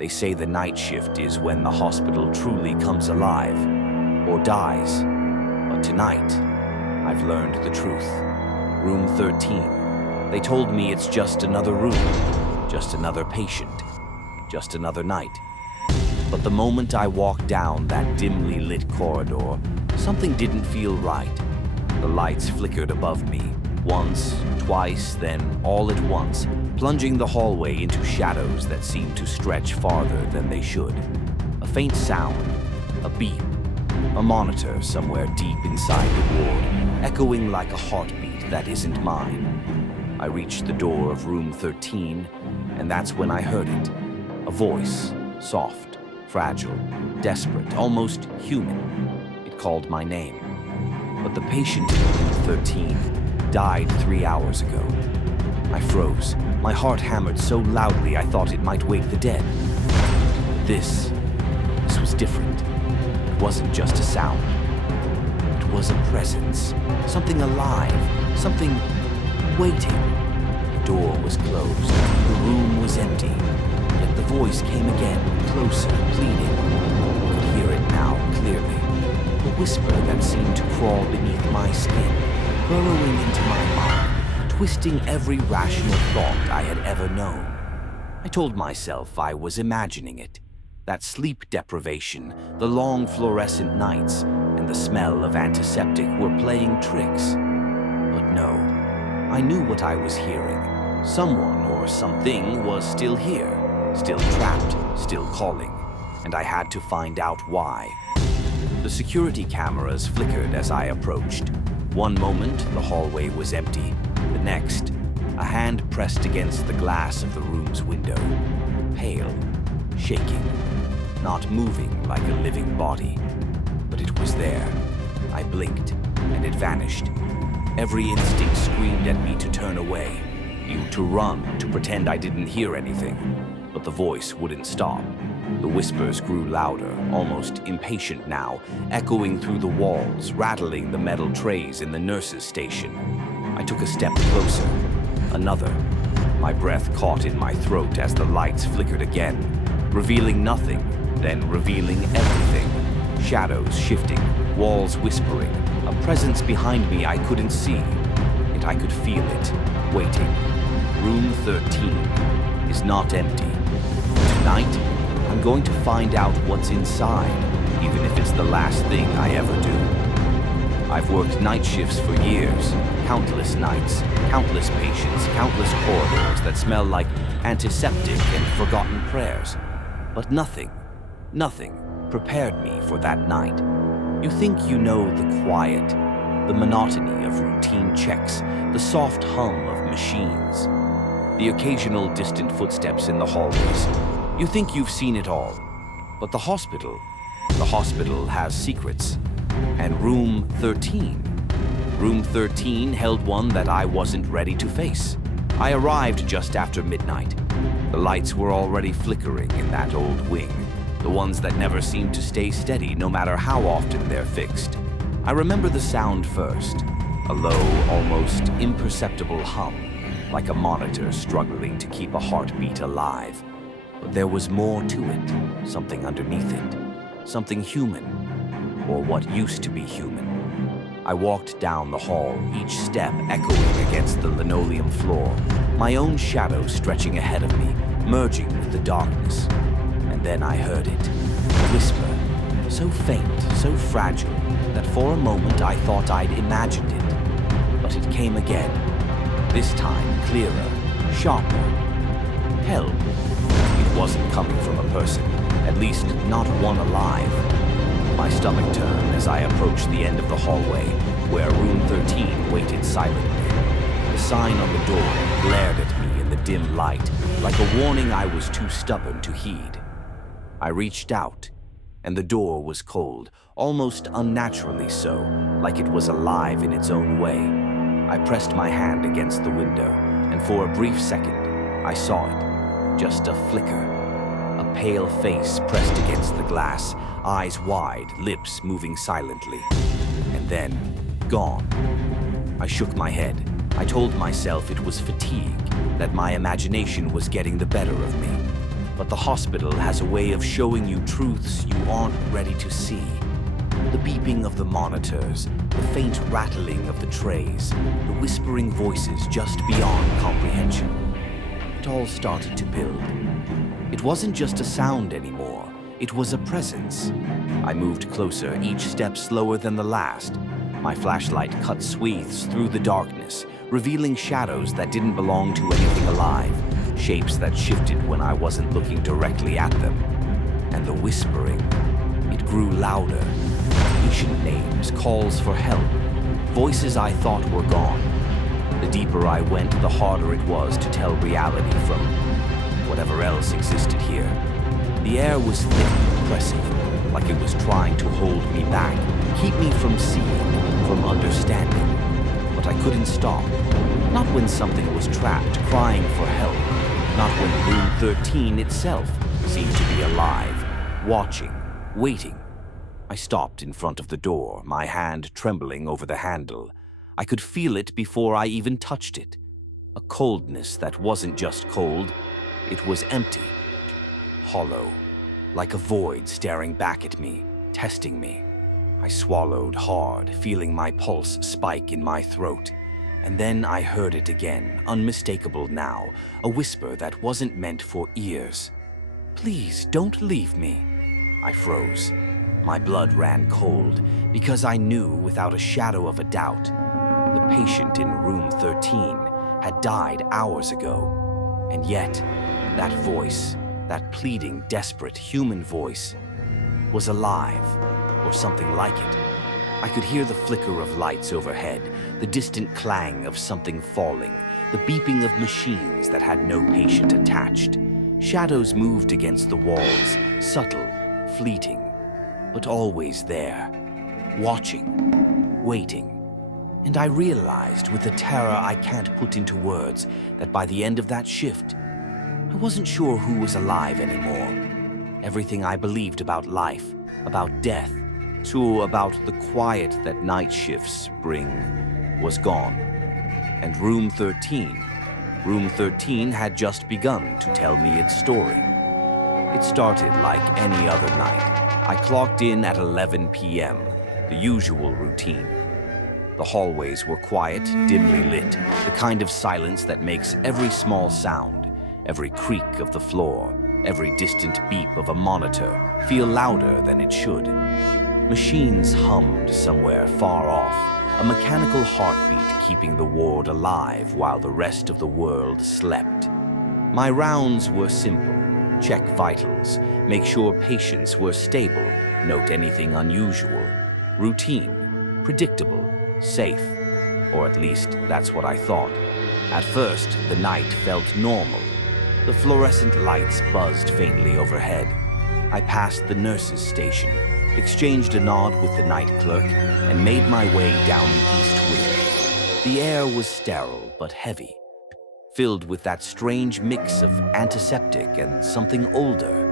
They say the night shift is when the hospital truly comes alive, or dies. But tonight, I've learned the truth. Room 13. They told me it's just another room, just another patient, just another night. But the moment I walked down that dimly lit corridor, something didn't feel right. The lights flickered above me, once, twice, then all at once, plunging the hallway into shadows that seemed to stretch farther than they should. A faint sound, a beep, a monitor somewhere deep inside the ward, echoing like a heartbeat that isn't mine. I reached the door of room 13, and that's when I heard it. A voice, soft, fragile, desperate, almost human. It called my name. But the patient in room 13 died 3 hours ago. I froze. My heart hammered so loudly I thought it might wake the dead. But this was different. It wasn't just a sound. It was a presence. Something alive. Something waiting. The door was closed. The room was empty. Yet the voice came again, closer, pleading. I could hear it now, clearly. A whisper that seemed to crawl beneath my skin, burrowing into my mind, twisting every rational thought I had ever known. I told myself I was imagining it. That sleep deprivation, the long fluorescent nights, and the smell of antiseptic were playing tricks. But no, I knew what I was hearing. Someone or something was still here, still trapped, still calling, and I had to find out why. The security cameras flickered as I approached. One moment, the hallway was empty. The next, a hand pressed against the glass of the room's window. Pale, shaking, not moving like a living body. But it was there. I blinked, and it vanished. Every instinct screamed at me to turn away, to run, to pretend I didn't hear anything. But the voice wouldn't stop. The whispers grew louder, almost impatient now, echoing through the walls, rattling the metal trays in the nurse's station. I took a step closer. Another. My breath caught in my throat as the lights flickered again, revealing nothing, then revealing everything. Shadows shifting, walls whispering, a presence behind me I couldn't see, yet I could feel it, waiting. Room 13 is not empty. Tonight, I'm going to find out what's inside, even if it's the last thing I ever do. I've worked night shifts for years, countless nights, countless patients, countless corridors that smell like antiseptic and forgotten prayers. But nothing prepared me for that night. You think you know the quiet, the monotony of routine checks, the soft hum of machines, the occasional distant footsteps in the hallways. You think you've seen it all. But the hospital has secrets. And room 13 held one that I wasn't ready to face. I arrived just after midnight. The lights were already flickering in that old wing, the ones that never seem to stay steady no matter how often they're fixed. I remember the sound first, a low, almost imperceptible hum, like a monitor struggling to keep a heartbeat alive. But there was more to it, something underneath it, something human, or what used to be human. I walked down the hall, each step echoing against the linoleum floor, my own shadow stretching ahead of me, merging with the darkness. And then I heard it, a whisper, so faint, so fragile, that for a moment I thought I'd imagined it. But it came again, this time clearer, sharper. Help. It wasn't coming from a person, at least not one alive. My stomach turned as I approached the end of the hallway, where room 13 waited silently. The sign on the door glared at me in the dim light, like a warning I was too stubborn to heed. I reached out, and the door was cold, almost unnaturally so, like it was alive in its own way. I pressed my hand against the window, and for a brief second, I saw it, just a flicker. A pale face pressed against the glass, eyes wide, lips moving silently. And then, gone. I shook my head. I told myself it was fatigue, that my imagination was getting the better of me. but the hospital has a way of showing you truths you aren't ready to see. The beeping of the monitors, the faint rattling of the trays, the whispering voices just beyond comprehension. It all started to build. It wasn't just a sound anymore, it was a presence. I moved closer, each step slower than the last. My flashlight cut swathes through the darkness, revealing shadows that didn't belong to anything alive, shapes that shifted when I wasn't looking directly at them. And the whispering, it grew louder. Patient names, calls for help, voices I thought were gone. The deeper I went, the harder it was to tell reality from whatever else existed here. The air was thick, oppressive, like it was trying to hold me back, keep me from seeing, from understanding. But I couldn't stop. Not when something was trapped, crying for help. Not when Room 13 itself seemed to be alive, watching, waiting. I stopped in front of the door, my hand trembling over the handle. I could feel it before I even touched it. A coldness that wasn't just cold, it was empty, hollow, like a void staring back at me, testing me. I swallowed hard, feeling my pulse spike in my throat. And then I heard it again, unmistakable now, a whisper that wasn't meant for ears. "Please, don't leave me." I froze. My blood ran cold, because I knew without a shadow of a doubt, the patient in Room 13 had died hours ago. And yet, that voice, that pleading, desperate human voice, was alive, or something like it. I could hear the flicker of lights overhead, the distant clang of something falling, the beeping of machines that had no patient attached. Shadows moved against the walls, subtle, fleeting, but always there, watching, waiting. And I realized, with a terror I can't put into words, that by the end of that shift, I wasn't sure who was alive anymore. Everything I believed about life, about death, so about the quiet that night shifts bring, was gone. And Room 13 had just begun to tell me its story. It started like any other night. I clocked in at 11 p.m., the usual routine. The hallways were quiet, dimly lit, the kind of silence that makes every small sound, every creak of the floor, every distant beep of a monitor feel louder than it should. Machines hummed somewhere far off, a mechanical heartbeat keeping the ward alive while the rest of the world slept. My rounds were simple. Check vitals, make sure patients were stable, note anything unusual. Routine, predictable, safe. Or at least that's what I thought. At first, the night felt normal. The fluorescent lights buzzed faintly overhead. I passed the nurse's station, exchanged a nod with the night clerk, and made my way down the east wing. The air was sterile but heavy, filled with that strange mix of antiseptic and something older,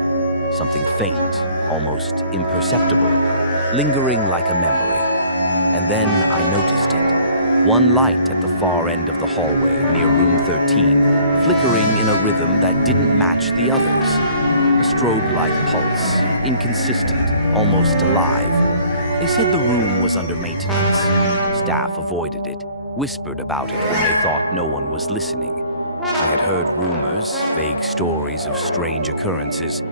something faint, almost imperceptible, lingering like a memory. And then I noticed it. One light at the far end of the hallway near Room 13, flickering in a rhythm that didn't match the others. A strobe-like pulse, inconsistent, almost alive. They said the room was under maintenance. Staff avoided it, whispered about it when they thought no one was listening. I had heard rumors, vague stories of strange occurrences,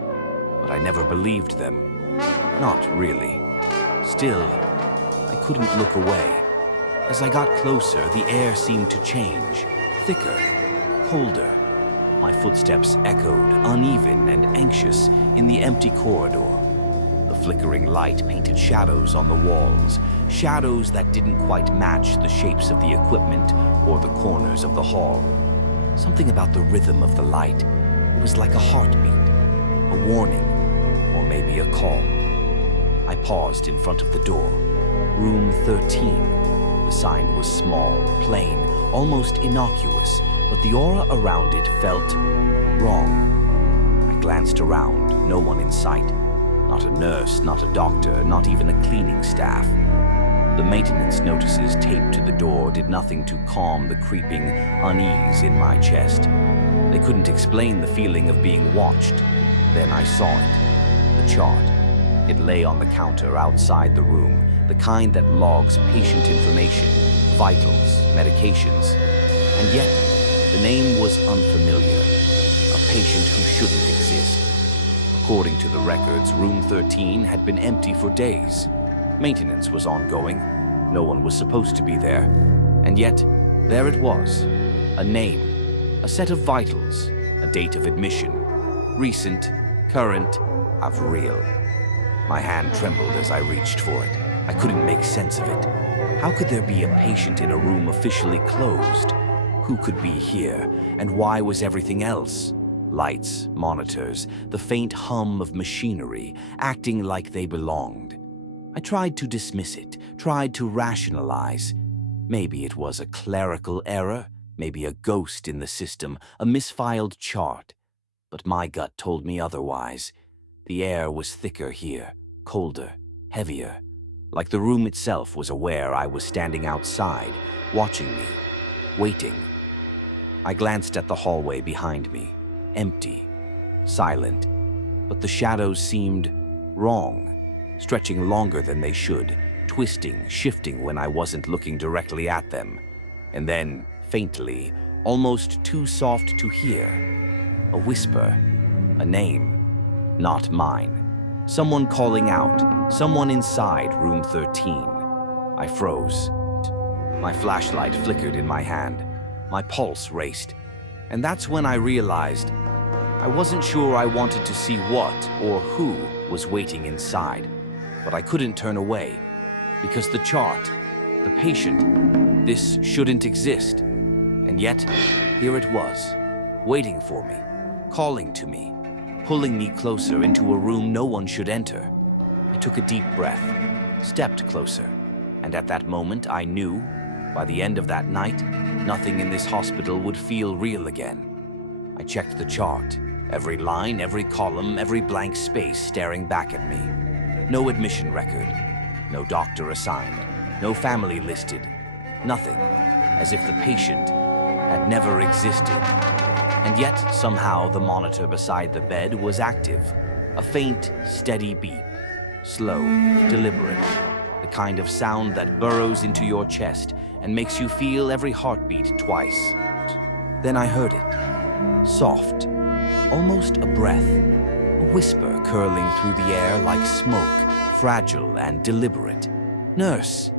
but I never believed them. Not really. Still, I couldn't look away. As I got closer, the air seemed to change, thicker, colder. My footsteps echoed, uneven and anxious, in the empty corridor. The flickering light painted shadows on the walls, shadows that didn't quite match the shapes of the equipment or the corners of the hall. Something about the rhythm of the light. It was like a heartbeat, a warning, or maybe a call. I paused in front of the door. Room 13. The sign was small, plain, almost innocuous, but the aura around it felt wrong. I glanced around, no one in sight. Not a nurse, not a doctor, not even a cleaning staff. The maintenance notices taped to the door did nothing to calm the creeping unease in my chest. They couldn't explain the feeling of being watched, Then I saw it, the chart. It lay on the counter outside the room, the kind that logs patient information, vitals, medications. And yet, the name was unfamiliar, a patient who shouldn't exist. According to the records, room 13 had been empty for days. Maintenance was ongoing. No one was supposed to be there. And yet, there it was. A name, a set of vitals, a date of admission. Recent, current, real. My hand trembled as I reached for it. I couldn't make sense of it. How could there be a patient in a room officially closed? Who could be here, and why was everything else? Lights, monitors, the faint hum of machinery, acting like they belonged. I tried to dismiss it, tried to rationalize. Maybe it was a clerical error, maybe a ghost in the system, a misfiled chart. But my gut told me otherwise. The air was thicker here, colder, heavier, like the room itself was aware I was standing outside, watching me, waiting. I glanced at the hallway behind me, empty, silent, but the shadows seemed wrong, stretching longer than they should, twisting, shifting when I wasn't looking directly at them. And then, faintly, almost too soft to hear, a whisper, a name, not mine. Someone calling out, someone inside room 13. I froze. My flashlight flickered in my hand. My pulse raced. And that's when I realized I wasn't sure I wanted to see what or who was waiting inside. But I couldn't turn away, because the chart, the patient, this shouldn't exist. And yet, here it was, waiting for me, calling to me, pulling me closer into a room no one should enter. I took a deep breath, stepped closer, and at that moment I knew, by the end of that night, nothing in this hospital would feel real again. I checked the chart, every line, every column, every blank space staring back at me. No admission record, no doctor assigned, no family listed, nothing, as if the patient had never existed. And yet, somehow, the monitor beside the bed was active. A faint, steady beep. Slow, deliberate. The kind of sound that burrows into your chest and makes you feel every heartbeat twice. Then I heard it. Soft. Almost a breath. A whisper curling through the air like smoke, fragile and deliberate. "Nurse!"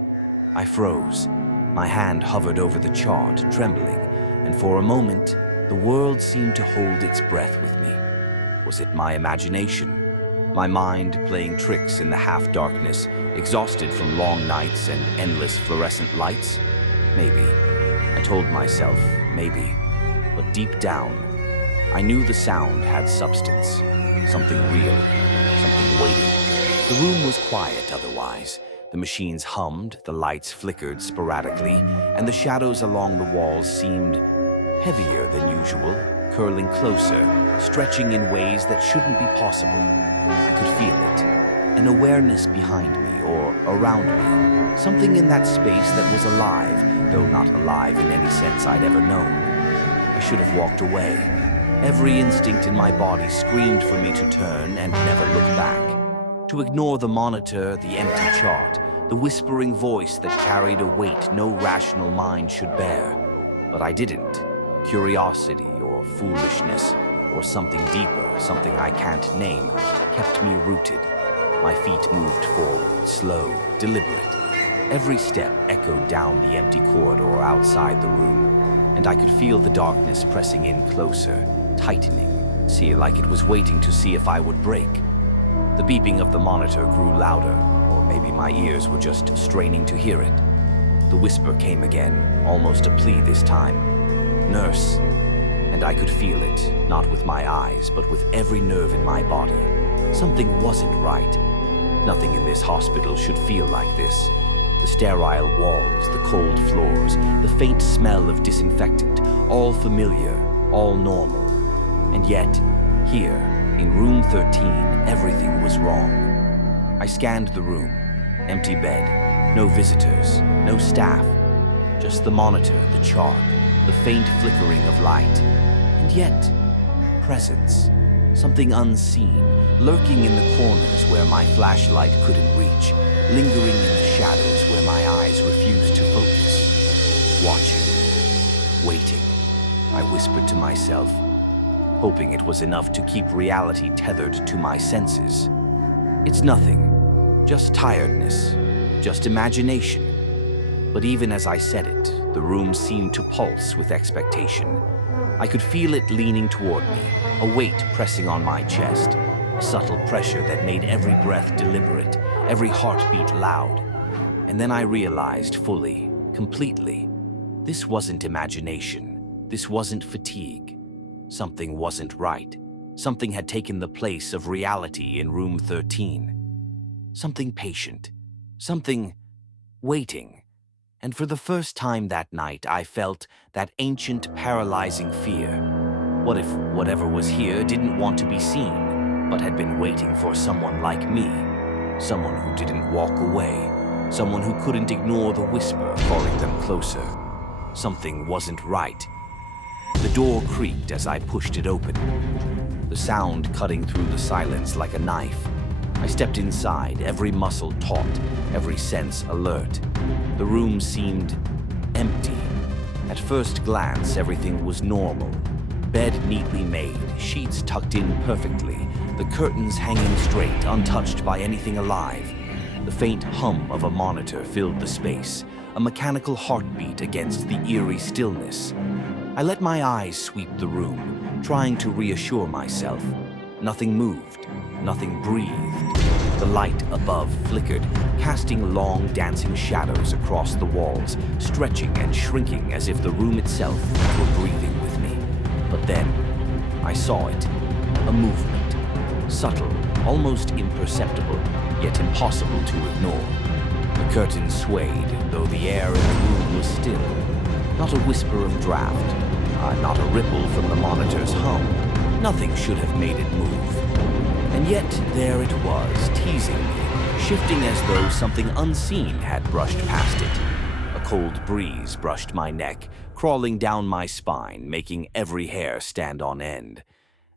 I froze. My hand hovered over the chart, trembling, and for a moment, the world seemed to hold its breath with me. Was it my imagination? My mind playing tricks in the half-darkness, exhausted from long nights and endless fluorescent lights? Maybe. I told myself, maybe. But deep down, I knew the sound had substance. Something real. Something waiting. The room was quiet otherwise. The machines hummed, the lights flickered sporadically, and the shadows along the walls seemed heavier than usual, curling closer, stretching in ways that shouldn't be possible. I could feel it, an awareness behind me or around me, something in that space that was alive, though not alive in any sense I'd ever known. I should have walked away. Every instinct in my body screamed for me to turn and never look back, to ignore the monitor, the empty chart, the whispering voice that carried a weight no rational mind should bear. But I didn't. Curiosity or foolishness or something deeper, something I can't name, kept me rooted. My feet moved forward, slow, deliberate. Every step echoed down the empty corridor outside the room, and I could feel the darkness pressing in closer, tightening, like it was waiting to see if I would break. The beeping of the monitor grew louder, or maybe my ears were just straining to hear it. The whisper came again, almost a plea this time. "Nurse." And I could feel it, not with my eyes, but with every nerve in my body. Something wasn't right. Nothing in this hospital should feel like this. The sterile walls, the cold floors, the faint smell of disinfectant, all familiar, all normal. And yet, here, in room 13, everything was wrong. I scanned the room. Empty bed, no visitors, no staff. Just the monitor, the chart, the faint flickering of light. And yet, presence. something unseen, lurking in the corners where my flashlight couldn't reach, lingering in the shadows where my eyes refused to focus. Watching, waiting, I whispered to myself, hoping it was enough to keep reality tethered to my senses. It's nothing, just tiredness, just imagination. But even as I said it, the room seemed to pulse with expectation. I could feel it leaning toward me, a weight pressing on my chest, a subtle pressure that made every breath deliberate, every heartbeat loud. And then I realized fully, completely, this wasn't imagination, this wasn't fatigue. Something wasn't right. Something had taken the place of reality in room 13. Something patient, something waiting. And for the first time that night, I felt that ancient, paralyzing fear. What if whatever was here didn't want to be seen, but had been waiting for someone like me? Someone who didn't walk away. Someone who couldn't ignore the whisper calling them closer. Something wasn't right. The door creaked as I pushed it open, the sound cutting through the silence like a knife. I stepped inside, every muscle taut, every sense alert. The room seemed empty. At first glance, everything was normal. Bed neatly made, sheets tucked in perfectly, the curtains hanging straight, untouched by anything alive. The faint hum of a monitor filled the space, a mechanical heartbeat against the eerie stillness. I let my eyes sweep the room, trying to reassure myself. Nothing moved, nothing breathed. The light above flickered, casting long dancing shadows across the walls, stretching and shrinking as if the room itself were breathing with me. But then, I saw it. A movement. Subtle, almost imperceptible, yet impossible to ignore. The curtains swayed, though the air in the room was still. Not a whisper of draft, not a ripple from the monitor's hum. Nothing should have made it move. And yet there it was, teasing me, shifting as though something unseen had brushed past it. A cold breeze brushed my neck, crawling down my spine, making every hair stand on end.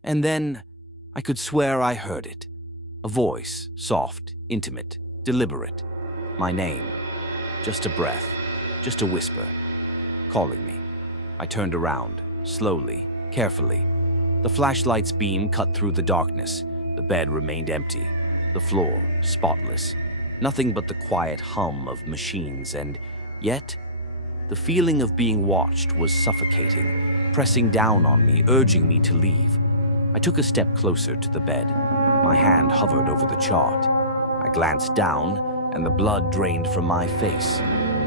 And then I could swear I heard it. A voice, soft, intimate, deliberate. My name. Just a breath, just a whisper, calling me. I turned around, slowly, carefully. The flashlight's beam cut through the darkness. The bed remained empty, the floor spotless. Nothing but the quiet hum of machines, and yet, the feeling of being watched was suffocating, pressing down on me, urging me to leave. I took a step closer to the bed. My hand hovered over the chart. I glanced down, and the blood drained from my face.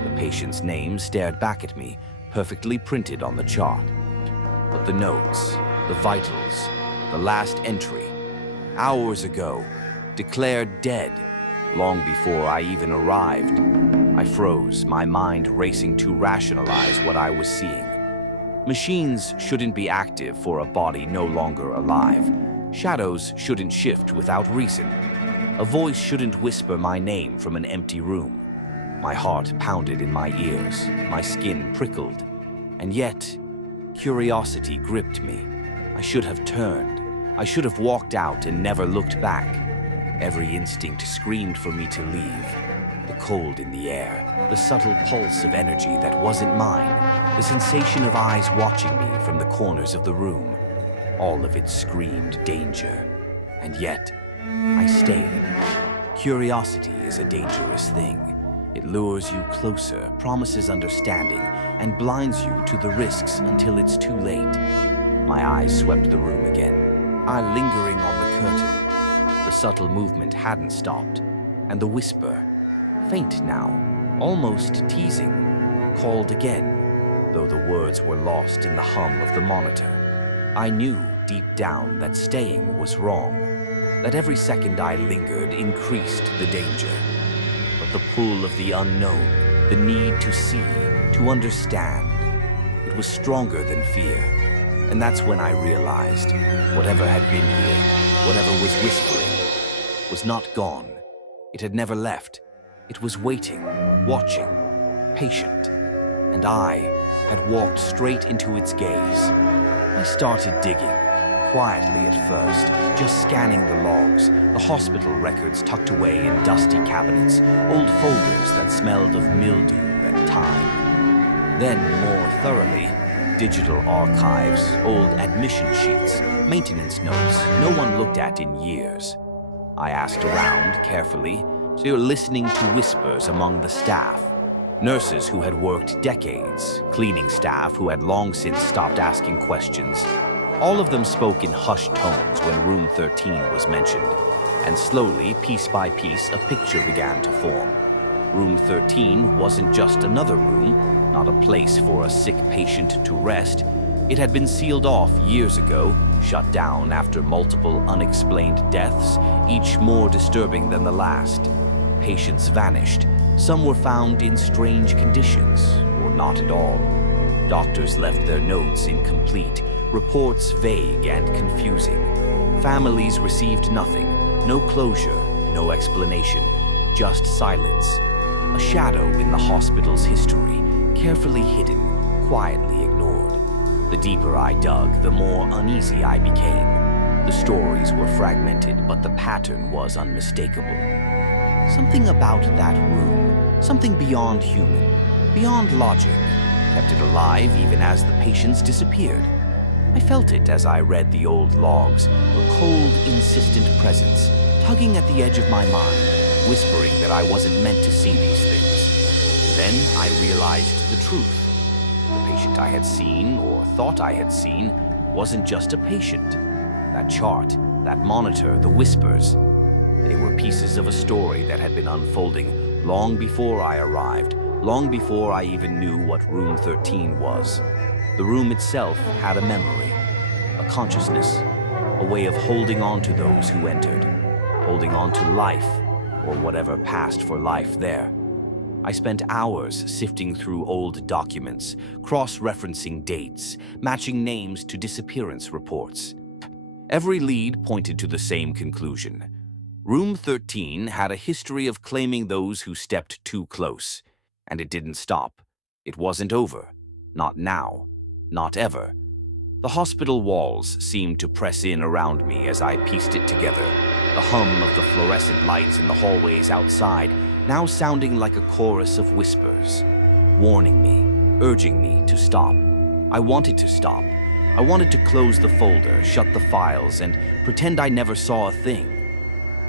The patient's name stared back at me, perfectly printed on the chart. But the notes, the vitals, the last entry, hours ago, declared dead, long before I even arrived. I froze, my mind racing to rationalize what I was seeing. Machines shouldn't be active for a body no longer alive. Shadows shouldn't shift without reason. A voice shouldn't whisper my name from an empty room. My heart pounded in my ears, my skin prickled. And yet, curiosity gripped me. I should have turned. I should have walked out and never looked back. Every instinct screamed for me to leave. The cold in the air, the subtle pulse of energy that wasn't mine, the sensation of eyes watching me from the corners of the room. All of it screamed danger. And yet, I stayed. Curiosity is a dangerous thing. It lures you closer, promises understanding, and blinds you to the risks until it's too late. My eyes swept the room again. I lingering on the curtain. The subtle movement hadn't stopped, and the whisper, faint now, almost teasing, called again, though the words were lost in the hum of the monitor. I knew deep down that staying was wrong, that every second I lingered increased the danger. But the pull of the unknown, the need to see, to understand, it was stronger than fear. And that's when I realized whatever had been here, whatever was whispering, was not gone. It had never left. It was waiting, watching, patient. And I had walked straight into its gaze. I started digging, quietly at first, just scanning the logs, the hospital records tucked away in dusty cabinets, old folders that smelled of mildew and time. Then, more thoroughly, digital archives, old admission sheets, maintenance notes no one looked at in years. I asked around carefully, listening to whispers among the staff. Nurses who had worked decades, cleaning staff who had long since stopped asking questions. All of them spoke in hushed tones when Room 13 was mentioned, and slowly, piece by piece, a picture began to form. Room 13 wasn't just another room, not a place for a sick patient to rest. It had been sealed off years ago, shut down after multiple unexplained deaths, each more disturbing than the last. Patients vanished. Some were found in strange conditions, or not at all. Doctors left their notes incomplete, reports vague and confusing. Families received nothing, no closure, no explanation, just silence. A shadow in the hospital's history, carefully hidden, quietly ignored. The deeper I dug, the more uneasy I became. The stories were fragmented, but the pattern was unmistakable. Something about that room, something beyond human, beyond logic, kept it alive even as the patients disappeared. I felt it as I read the old logs, a cold, insistent presence, tugging at the edge of my mind, whispering that I wasn't meant to see these things. Then I realized the truth. The patient I had seen, or thought I had seen, wasn't just a patient. That chart, that monitor, the whispers, they were pieces of a story that had been unfolding long before I arrived, long before I even knew what Room 13 was. The room itself had a memory, a consciousness, a way of holding on to those who entered, holding on to life, or whatever passed for life there. I spent hours sifting through old documents, cross-referencing dates, matching names to disappearance reports. Every lead pointed to the same conclusion. Room 13 had a history of claiming those who stepped too close, and it didn't stop. It wasn't over. Not now. Not ever. The hospital walls seemed to press in around me as I pieced it together, the hum of the fluorescent lights in the hallways outside now sounding like a chorus of whispers, warning me, urging me to stop. I wanted to stop. I wanted to close the folder, shut the files, and pretend I never saw a thing.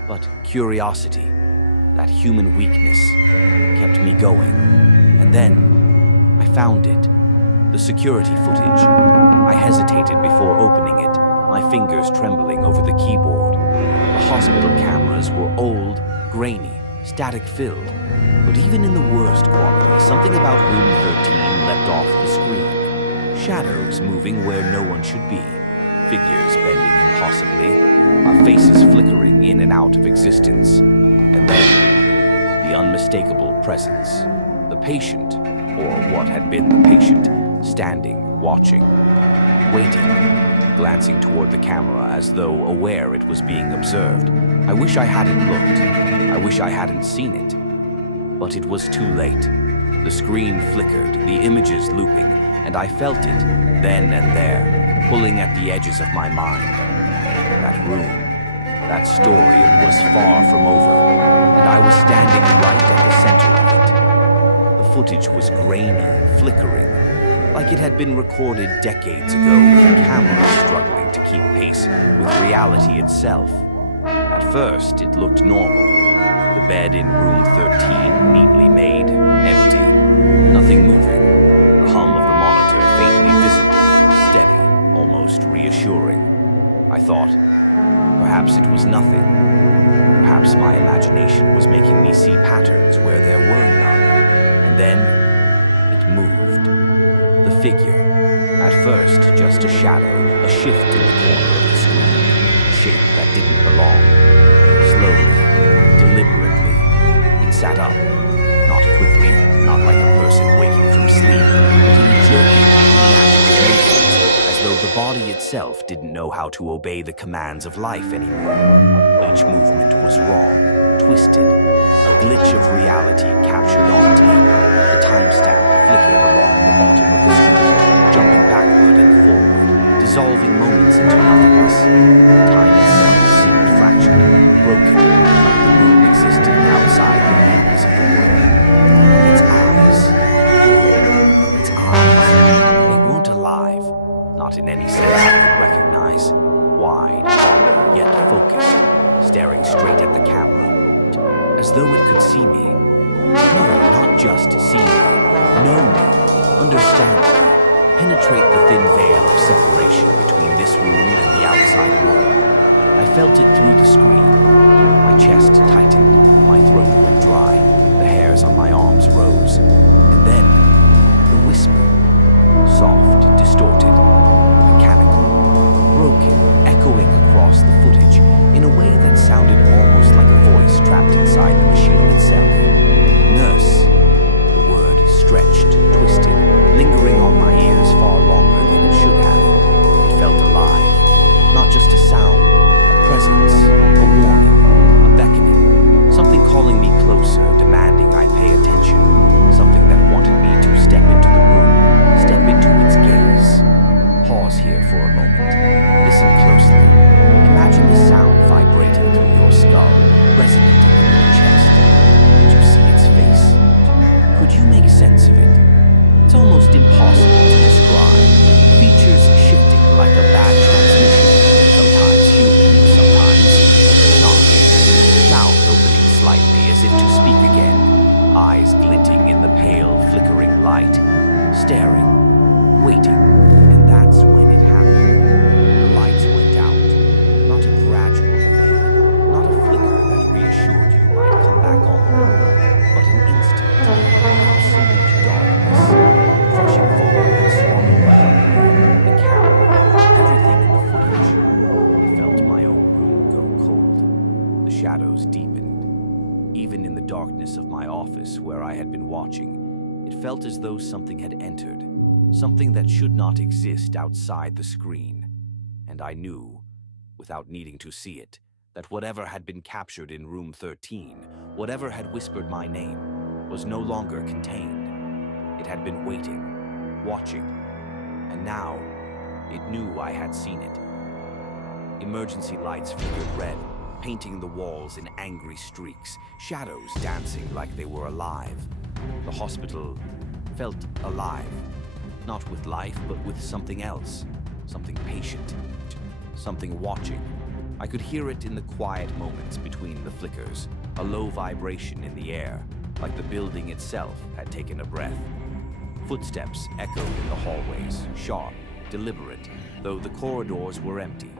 But curiosity, that human weakness, kept me going. And then I found it. The security footage. I hesitated before opening it, my fingers trembling over the keyboard. The hospital cameras were old, grainy, static-filled. But even in the worst quality, something about Room 13 leapt off the screen. Shadows moving where no one should be. Figures bending impossibly. Our faces flickering in and out of existence. And then, the unmistakable presence. The patient, or what had been the patient, standing, watching, waiting, glancing toward the camera as though aware it was being observed. I wish I hadn't looked. I wish I hadn't seen it. But it was too late. The screen flickered, the images looping, and I felt it, then and there, pulling at the edges of my mind. That room, that story was far from over, and I was standing right at the center of it. The footage was grainy, flickering, like it had been recorded decades ago with a camera struggling to keep pace with reality itself. At first, it looked normal. The bed in Room 13, neatly made, empty, nothing moving. The hum of the monitor faintly visible, steady, almost reassuring. I thought, perhaps it was nothing. Perhaps my imagination was making me see patterns where there were none. And then, it moved. The figure, at first just a shadow, a shift in the corner of the screen, a shape that didn't belong. Slowly, deliberately, it sat up. Not quickly, not like a person waking from sleep, but in jerky, unnatural movements, as though the body itself didn't know how to obey the commands of life anymore. Each movement was wrong, twisted, a glitch of reality captured on tape. The timestamp flickered along the bottom of the screen, jumping backward and forward, dissolving moments into nothingness. Time itself seemed fractured, broken, like the room existed outside the ends of the world. Its eyes, its eyes, they weren't alive, not in any sense I could recognize. Wide, hollow, yet focused, staring straight at the camera, as though it could see me. No, not just see me, know me, understand me, penetrate the thin veil of separation between this room and the outside world. I felt it through the screen. My chest tightened, my throat went dry, the hairs on my arms rose. And then, the whisper. Soft, distorted, mechanical, broken, echoing across the footage in a way that sounded almost like a voice trapped inside the machine itself. Nurse. The word stretched, twisted, lingering on my ears far longer than it should have. It felt alive. Not just a sound, a presence, a warning, a beckoning. Something calling me closer, demanding I pay attention. Something that wanted me to step into the room, step into its gaze. Pause here for a moment. Listen closely. Imagine the sound vibrating through your skull, resonating in your chest. Did you see its face? Could you make sense of it? It's almost impossible to describe. Features shifting like a bad transmission. Sometimes human, sometimes not. Mouth opening slightly as if to speak again. Eyes glinting in the pale, flickering light. Staring, waiting. And that's when it happened. The lights went out. Not a gradual fade. Not a flicker that reassured you might come back on. But an instant. Absolute darkness. Crushing forward and swallowing the hallway, the camera, everything in the footage. I felt my own room go cold. The shadows deepened. Even in the darkness of my office where I had been watching, it felt as though something had entered. Something that should not exist outside the screen. And I knew, without needing to see it, that whatever had been captured in room 13, whatever had whispered my name, was no longer contained. It had been waiting, watching, and now it knew I had seen it. Emergency lights flickered red, painting the walls in angry streaks, shadows dancing like they were alive. The hospital felt alive. Not with life, but with something else. Something patient. Something watching. I could hear it in the quiet moments between the flickers, a low vibration in the air, like the building itself had taken a breath. Footsteps echoed in the hallways, sharp, deliberate, though the corridors were empty.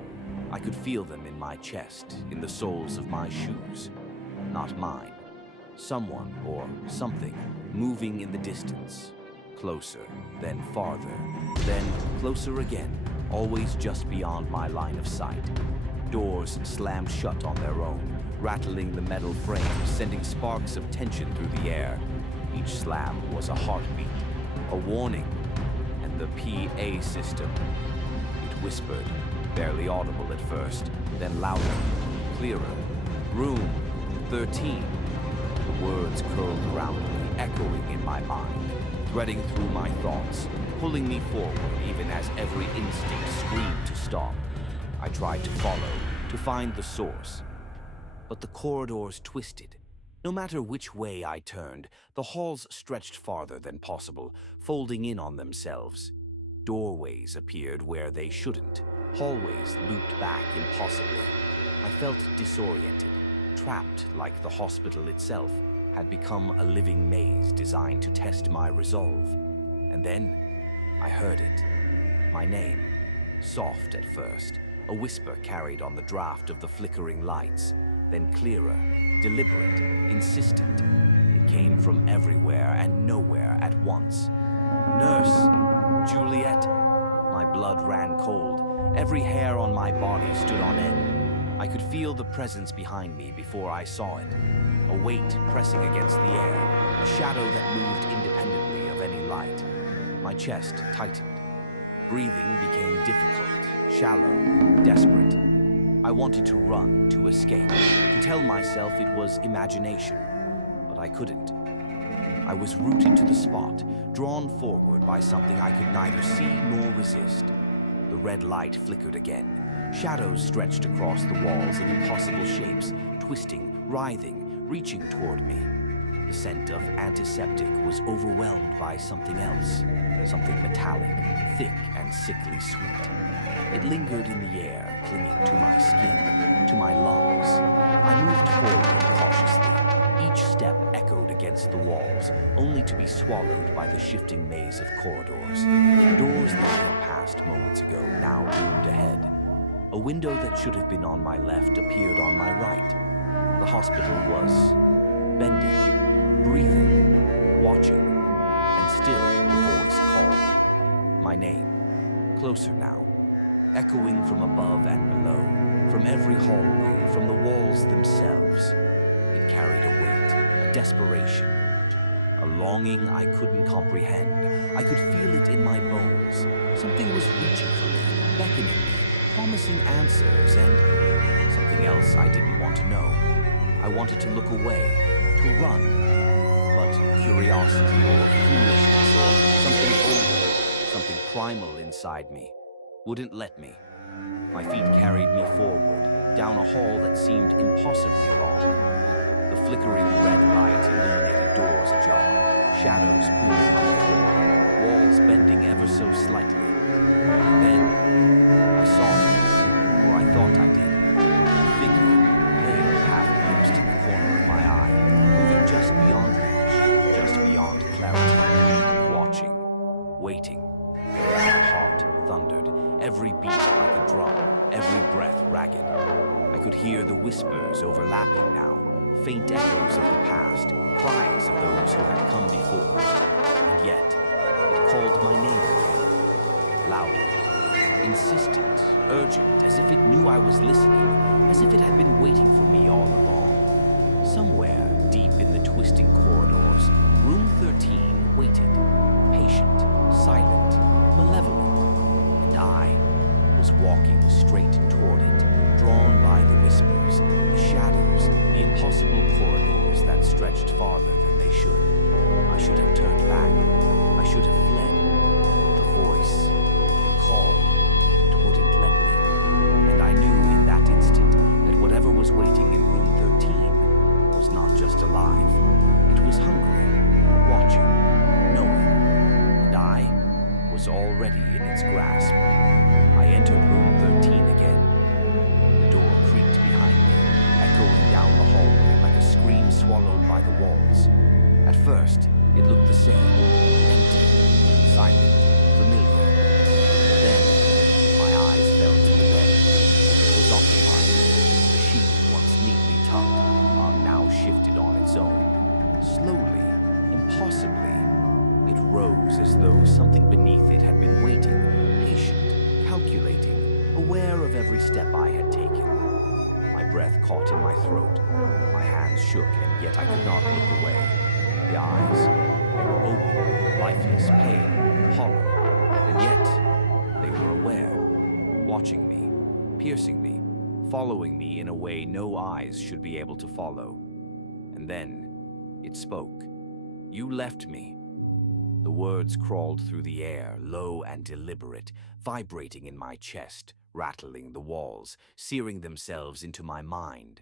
I could feel them in my chest, in the soles of my shoes. Not mine. Someone or something moving in the distance. Closer, then farther, then closer again, always just beyond my line of sight. Doors slammed shut on their own, rattling the metal frames, sending sparks of tension through the air. Each slam was a heartbeat, a warning, and the PA system. It whispered, barely audible at first, then louder, clearer. Room 13. The words curled around me, echoing in my mind, threading through my thoughts, pulling me forward even as every instinct screamed to stop. I tried to follow, to find the source. But the corridors twisted. No matter which way I turned, the halls stretched farther than possible, folding in on themselves. Doorways appeared where they shouldn't. Hallways looped back impossibly. I felt disoriented, trapped like the hospital itself had become a living maze designed to test my resolve. And then I heard it. My name, soft at first, a whisper carried on the draft of the flickering lights, then clearer, deliberate, insistent. It came from everywhere and nowhere at once. Nurse, Juliet. My blood ran cold. Every hair on my body stood on end. I could feel the presence behind me before I saw it. A weight pressing against the air, a shadow that moved independently of any light. My chest tightened. Breathing became difficult, shallow, desperate. I wanted to run, to escape, to tell myself it was imagination, but I couldn't. I was rooted to the spot, drawn forward by something I could neither see nor resist. The red light flickered again, Shadows stretched across the walls in impossible shapes, twisting, writhing, reaching toward me. The scent of antiseptic was overwhelmed by something else, something metallic, thick and sickly sweet. It lingered in the air, clinging to my skin, to my lungs. I moved forward cautiously. Each step echoed against the walls, only to be swallowed by the shifting maze of corridors. Doors that I had passed moments ago now loomed ahead. A window that should have been on my left appeared on my right. The hospital was bending, breathing, watching, and still the voice called. My name, closer now, echoing from above and below, from every hallway, from the walls themselves. It carried a weight, a desperation, a longing I couldn't comprehend. I could feel it in my bones. Something was reaching for me, beckoning me, promising answers, and something else I didn't want to know. I wanted to look away, to run, but curiosity or foolishness or something older, something primal inside me, wouldn't let me. My feet carried me forward, down a hall that seemed impossibly long. The flickering red light illuminated doors ajar, shadows pooling on the floor, walls bending ever so slightly. And then I saw it, or I thought I did. A figure, pale, half glimpsed in the corner of my eye, moving just beyond reach, just beyond clarity, watching, waiting. My heart thundered, every beat like a drum, every breath ragged. I could hear the whispers overlapping now, faint echoes of the past, cries of those who had come before. And yet, it called my name again, louder, insistent, urgent, as if it knew I was listening, as if it had been waiting for me all along. Somewhere, deep in the twisting corridors, room 13 waited, patient, silent, malevolent, and I was walking straight toward it, drawn by the whispers, the shadows, the impossible corridors that stretched farther than they should. I should have turned back. I should have fled. The voice, the call, it wouldn't let me. And I knew in that instant that whatever was waiting in room 13 was not just alive. It was hungry, watching, knowing, and I was already in its grasp. I entered room 13 again. The door creaked behind me, echoing down the hallway like a scream swallowed by the walls. At first, it looked the same, empty, silent, familiar. Then, my eyes fell to the bed. It was occupied. The sheet, once neatly tucked, now shifted on its own. Slowly, impossibly, it rose as though something beneath it had been waiting, patient, calculating, aware of every step I had taken. My breath caught in my throat. My hands shook, and yet I could not look away. The eyes, they were open, lifeless, pale, hollow, and yet they were aware, watching me, piercing me, following me in a way no eyes should be able to follow. And then it spoke. You left me. The words crawled through the air, low and deliberate, vibrating in my chest, rattling the walls, searing themselves into my mind.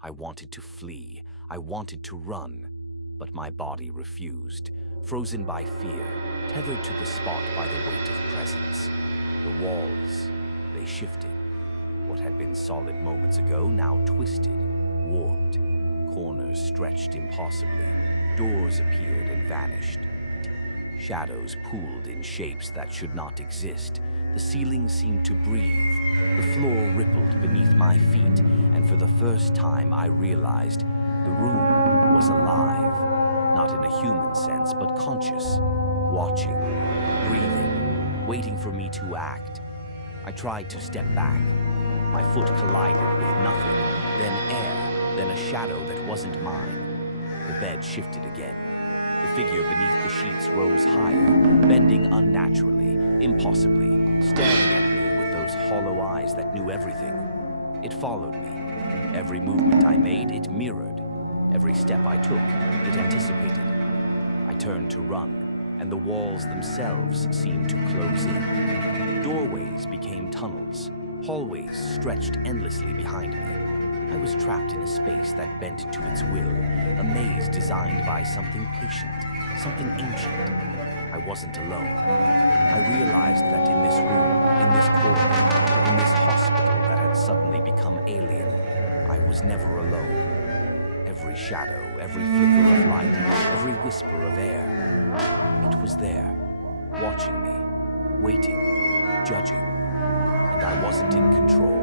I wanted to flee. I wanted to run. But my body refused, frozen by fear, tethered to the spot by the weight of presence. The walls, they shifted. What had been solid moments ago now twisted, warped. Corners stretched impossibly. Doors appeared and vanished. Shadows pooled in shapes that should not exist. The ceiling seemed to breathe. The floor rippled beneath my feet, and for the first time I realized the room was alive, not in a human sense, but conscious, watching, breathing, waiting for me to act. I tried to step back. My foot collided with nothing, then air, then a shadow that wasn't mine. The bed shifted again. The figure beneath the sheets rose higher, bending unnaturally, impossibly, staring at me with those hollow eyes that knew everything. It followed me. Every movement I made, it mirrored. Every step I took, it anticipated. I turned to run, and the walls themselves seemed to close in. Doorways became tunnels. Hallways stretched endlessly behind me. I was trapped in a space that bent to its will, a maze designed by something patient, something ancient. I wasn't alone. I realized that in this room, in this corridor, in this hospital that had suddenly become alien, I was never alone. Every shadow, every flicker of light, every whisper of air, it was there, watching me, waiting, judging, and I wasn't in control.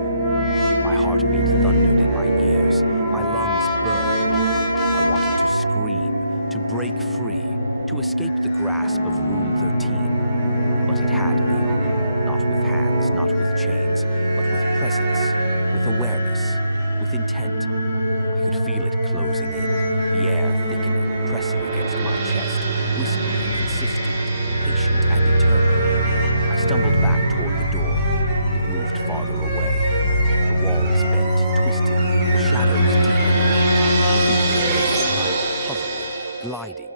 My heartbeat thundered in my ears, my lungs burned. I wanted to scream, to break free, to escape the grasp of Room 13. But it had me, not with hands, not with chains, but with presence, with awareness, with intent. I could feel it closing in, the air thickening, pressing against my chest, whispering, insistent, patient and eternal. I stumbled back toward the door. It moved farther away. The walls bent, twisted, the shadows deepened. Hovering, gliding,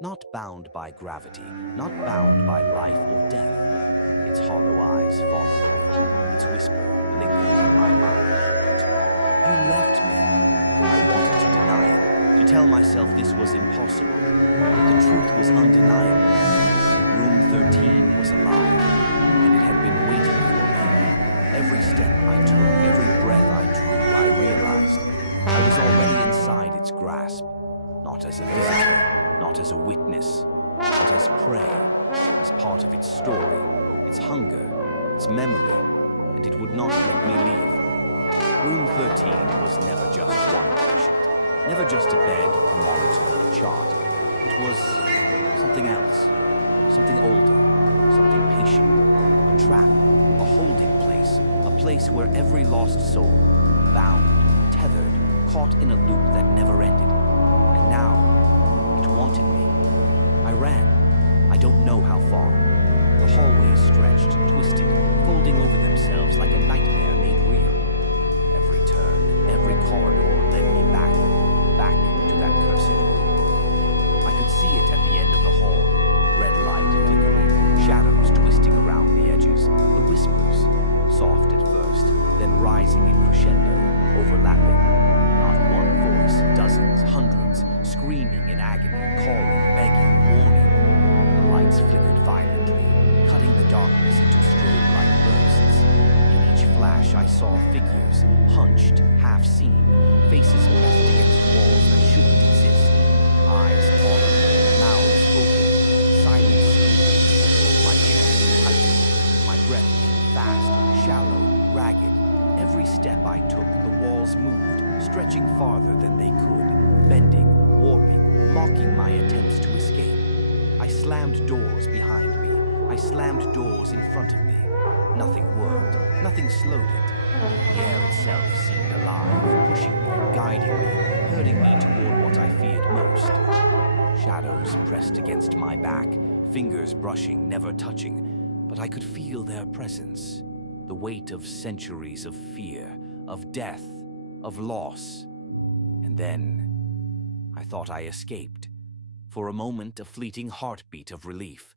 not bound by gravity, not bound by life or death. Its hollow eyes followed me. Its whisper lingered in my mind. You left me. I wanted to deny it, to tell myself this was impossible. But the truth was undeniable. Room 13 was alive, and it had been waiting for me. Every step I took, every breath I drew, I realized I was already inside its grasp. Not as a visitor, not as a witness, but as prey, as part of its story, its hunger, its memory, and it would not let me leave. Room 13 was never just one patient, never just a bed, a monitor, a chart. It was something else, something older, something patient, a trap, a holding place, a place where every lost soul, bound, tethered, caught in a loop that never ended. And now, it wanted me. I ran. I don't know how far. The hallways stretched, twisted, folding over themselves like a nightmare made real. Every turn, every corridor led me back to that cursed room. I could see it at the end of the hall. Red light flickering, shadows twisting around the edges, the whispers, soft at first, then rising in crescendo, overlapping. Not one voice, dozens, hundreds, screaming in agony, calling, begging, warning. The lights flickered violently, cutting the darkness into strobe-like bursts. In each flash, I saw figures, hunched, half-seen, faces pressed against walls that shouldn't exist. Eyes fallen, mouths open, silent screams. My chest tightened, my breath came fast, shallow, ragged. Every step I took, the walls moved, stretching farther than they could, bending, warping, mocking my attempts to escape. I slammed doors behind me. I slammed doors in front of me. Nothing worked. Nothing slowed it. The air itself seemed alive, pushing me, guiding me, herding me toward what I feared most. Shadows pressed against my back, fingers brushing, never touching, but I could feel their presence. The weight of centuries of fear, of death, of loss. And then I thought I escaped. For a moment, a fleeting heartbeat of relief.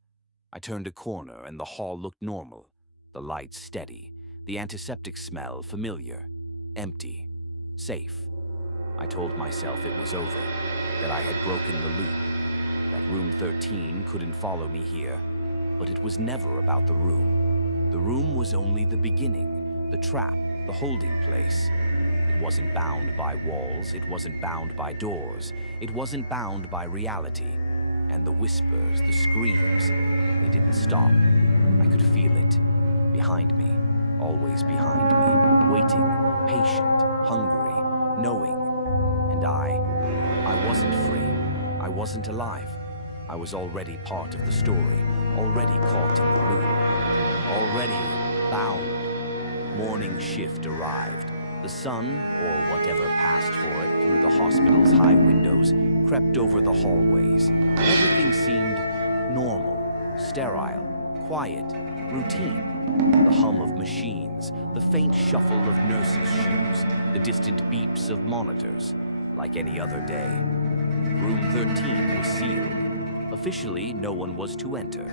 I turned a corner and the hall looked normal. The lights steady, the antiseptic smell familiar, empty, safe. I told myself it was over, that I had broken the loop, that Room 13 couldn't follow me here. But it was never about the room. The room was only the beginning, the trap, the holding place. It wasn't bound by walls, it wasn't bound by doors, it wasn't bound by reality. And the whispers, the screams, they didn't stop. I could feel it. Behind me, always behind me, waiting, patient, hungry, knowing. And I wasn't free. I wasn't alive. I was already part of the story, already caught in the loop, already bound. Morning shift arrived. The sun, or whatever passed for it through the hospital's high windows, crept over the hallways. Everything seemed normal, sterile, quiet, routine. The hum of machines, the faint shuffle of nurses' shoes, the distant beeps of monitors, like any other day. Room 13 was sealed. Officially, no one was to enter.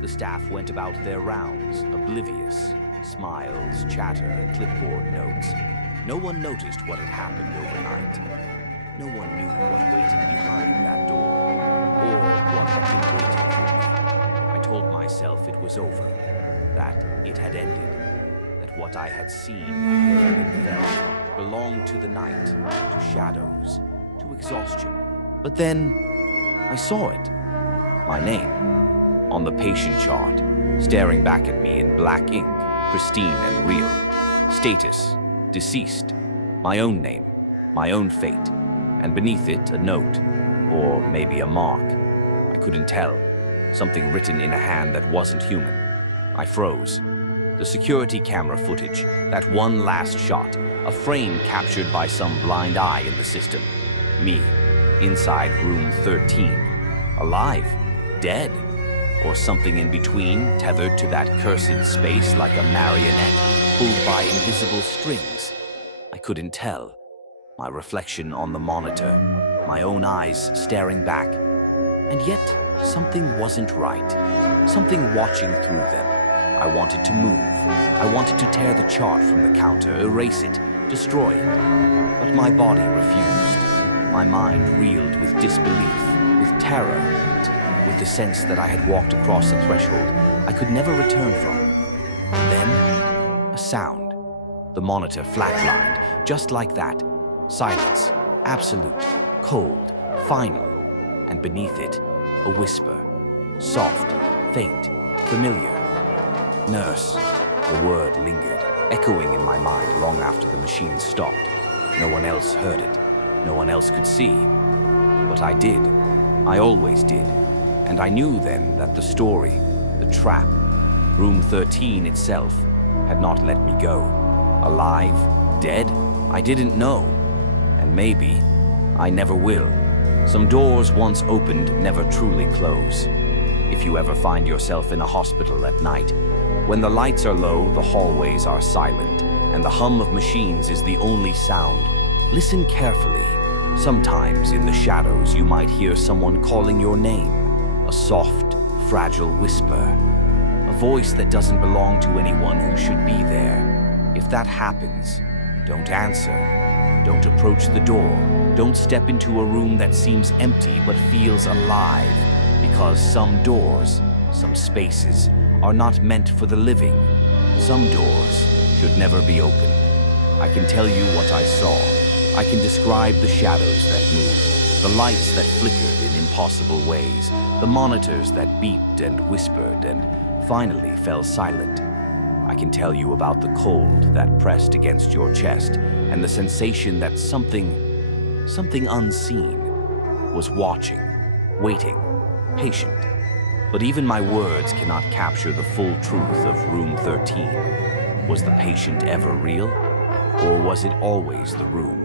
The staff went about their rounds, oblivious, Smiles, chatter, clipboard notes. No one noticed what had happened overnight. No one knew what waited behind that door, or what had been waiting for me. I told myself it was over, that it had ended, that what I had seen, heard, and felt belonged to the night, to shadows, to exhaustion. But then, I saw it. My name, on the patient chart, staring back at me in black ink, pristine and real. Status, deceased. My own name, my own fate. And beneath it, a note, or maybe a mark. I couldn't tell. Something written in a hand that wasn't human. I froze. The security camera footage, that one last shot, a frame captured by some blind eye in the system. Me, inside room 13. Alive? Dead? Or something in between, tethered to that cursed space like a marionette, pulled by invisible strings? I couldn't tell. My reflection on the monitor, my own eyes staring back. And yet, something wasn't right. Something watching through them. I wanted to move. I wanted to tear the chart from the counter, erase it, destroy it. But my body refused. My mind reeled with disbelief, with terror, and with the sense that I had walked across a threshold I could never return from. And then, a sound. The monitor flatlined, just like that. Silence, absolute, cold, final, and beneath it, a whisper, soft, faint, familiar. Nurse, the word lingered, echoing in my mind long after the machine stopped. No one else heard it, no one else could see. But I did, I always did, and I knew then that the story, the trap, room 13 itself, had not let me go. Alive, dead, I didn't know. And maybe I never will. Some doors once opened never truly close. If you ever find yourself in a hospital at night, when the lights are low, the hallways are silent, and the hum of machines is the only sound, listen carefully. Sometimes in the shadows you might hear someone calling your name, a soft, fragile whisper, a voice that doesn't belong to anyone who should be there. If that happens, don't answer. Don't approach the door. Don't step into a room that seems empty but feels alive, because some doors, some spaces, are not meant for the living. Some doors should never be opened. I can tell you what I saw. I can describe the shadows that moved, the lights that flickered in impossible ways, the monitors that beeped and whispered and finally fell silent. I can tell you about the cold that pressed against your chest and the sensation that something unseen was watching, waiting, patient. But even my words cannot capture the full truth of room 13. Was the patient ever real? Or was it always the room?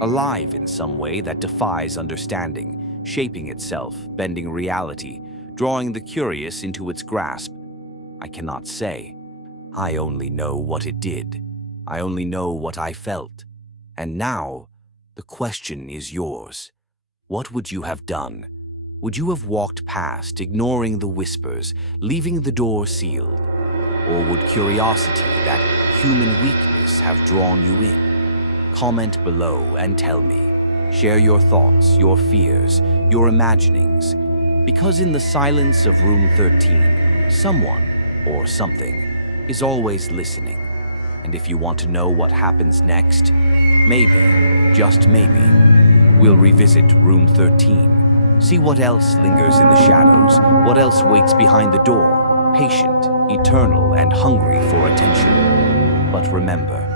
Alive in some way that defies understanding, shaping itself, bending reality, drawing the curious into its grasp? I cannot say. I only know what it did. I only know what I felt. And now, the question is yours. What would you have done? Would you have walked past, ignoring the whispers, leaving the door sealed? Or would curiosity, that human weakness, have drawn you in? Comment below and tell me. Share your thoughts, your fears, your imaginings. Because in the silence of room 13, someone, or something, is always listening. And if you want to know what happens next, maybe, just maybe, we'll revisit room 13. See what else lingers in the shadows, what else waits behind the door, patient, eternal, and hungry for attention. But remember,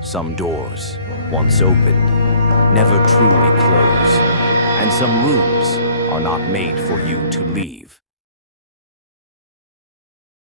some doors, once opened, never truly close, and some rooms are not made for you to leave.